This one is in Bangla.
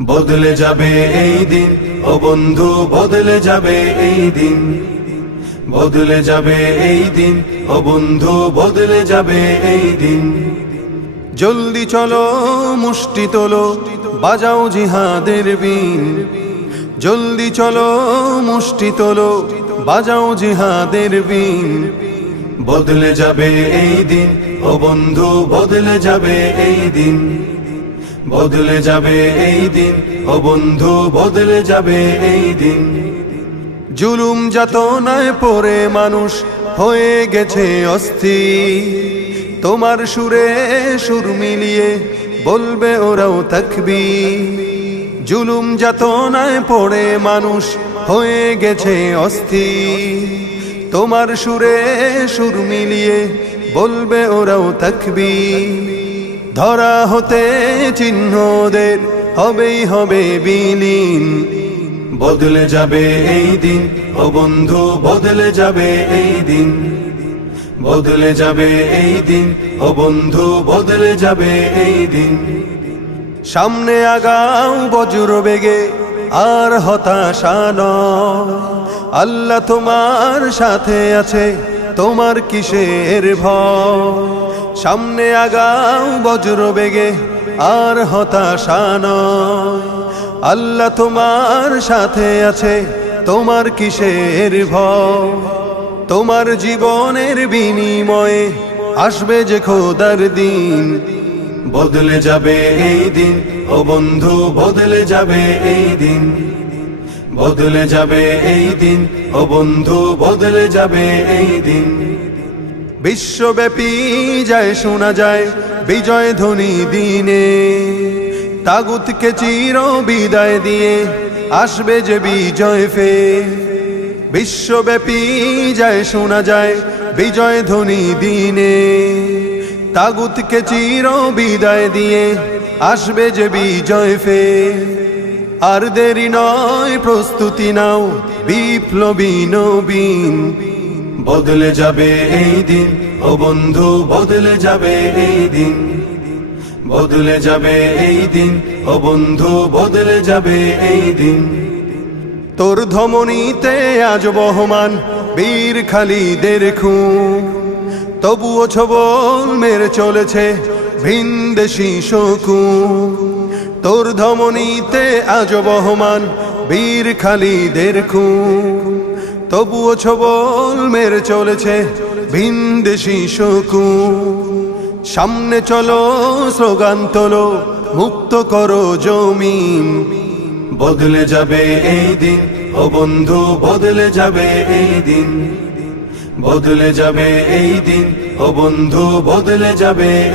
বদলে যাবে এই দিন, ও বন্ধু বদলে যাবে এই দিন, বদলে যাবে এই দিন, ও বন্ধু বদলে যাবে এই দিন। জলদি চলো মুষ্টি তোলো, বাজাও জিহাদের বিন। জলদি চলো মুষ্টি তোলো, বাজাও জিহাদের বিন। বদলে যাবে এই দিন, ও বন্ধু বদলে যাবে এই দিন, বদলে যাবে এই দিন, ও বন্ধু বদলে যাবে এই দিন। জুলুম যাতনায় পড়ে মানুষ হয়ে গেছে অস্থির, তোমার সুরে সুর মিলিয়ে বলবে ওরাও তাকবীর। জুলুম যাতনায় পড়ে মানুষ হয়ে গেছে অস্থির, তোমার সুরে সুর মিলিয়ে বলবে ওরাও তাকবীর। ধরা হতে চিহ্নদের হবেই হবে বিলীন। বদলে যাবে এই দিন, ও বন্ধু বদলে যাবে এই দিন, বদলে যাবে এই দিন, ও বন্ধু বদলে যাবে এই দিন। সামনে আগাও বজ্র বেগে, আর হতাশা নয়। আল্লাহ তোমার সাথে আছে, তোমার কিসের ভয়। সামনে আগাও বজ্র বেগে, আর হতাশা নয়। আল্লাহ তোমার সাথে আছে, তোমার কিসের ভয়। তোমার জীবনের বিনিময়ে আসবে যে খোদার দিন। বদলে যাবে এই দিন, ও বন্ধু বদলে যাবে এই দিন, বদলে যাবে এই দিন, ও বন্ধু বদলে যাবে এই দিন। বিশ্বব্যাপী যায় শোনা যায় বিজয় ধ্বনি দিনে, তাগুতকে চির বিদায় দিয়ে আসবে যে বিজয় ফের। বিশ্বব্যাপী যায় শোনা যায় বিজয় ধ্বনি দিনে, তাগুতকে চির বিদায় দিয়ে আসবে যে বিজয় ফের। আর দেরি নয়, প্রস্তুতি নাও বিপ্লবী নবীন। বদলে যাবে এই দিন, ও বন্ধু বদলে যাবে এই দিন, বদলে যাবে এই দিন, ও বন্ধু বদলে যাবে এই দিন। তোর ধমনীতে আজ বহমান বীর খালিদের খুন, তবুও ছবল মেরে চলেছে ভিনদেশী শকুন। তোর ধমনীতে আজ বহমান বীর খালিদের খুন, তবুও ছবল মেরে চলেছে ভিনদেশী শকুন। সামনে চলো স্লোগান তোলো, মুক্ত করো জমিন। বদলে যাবে এই দিন, ও বন্ধু বদলে যাবে এই দিন, বদলে যাবে এই দিন, ও বন্ধু বদলে যাবে।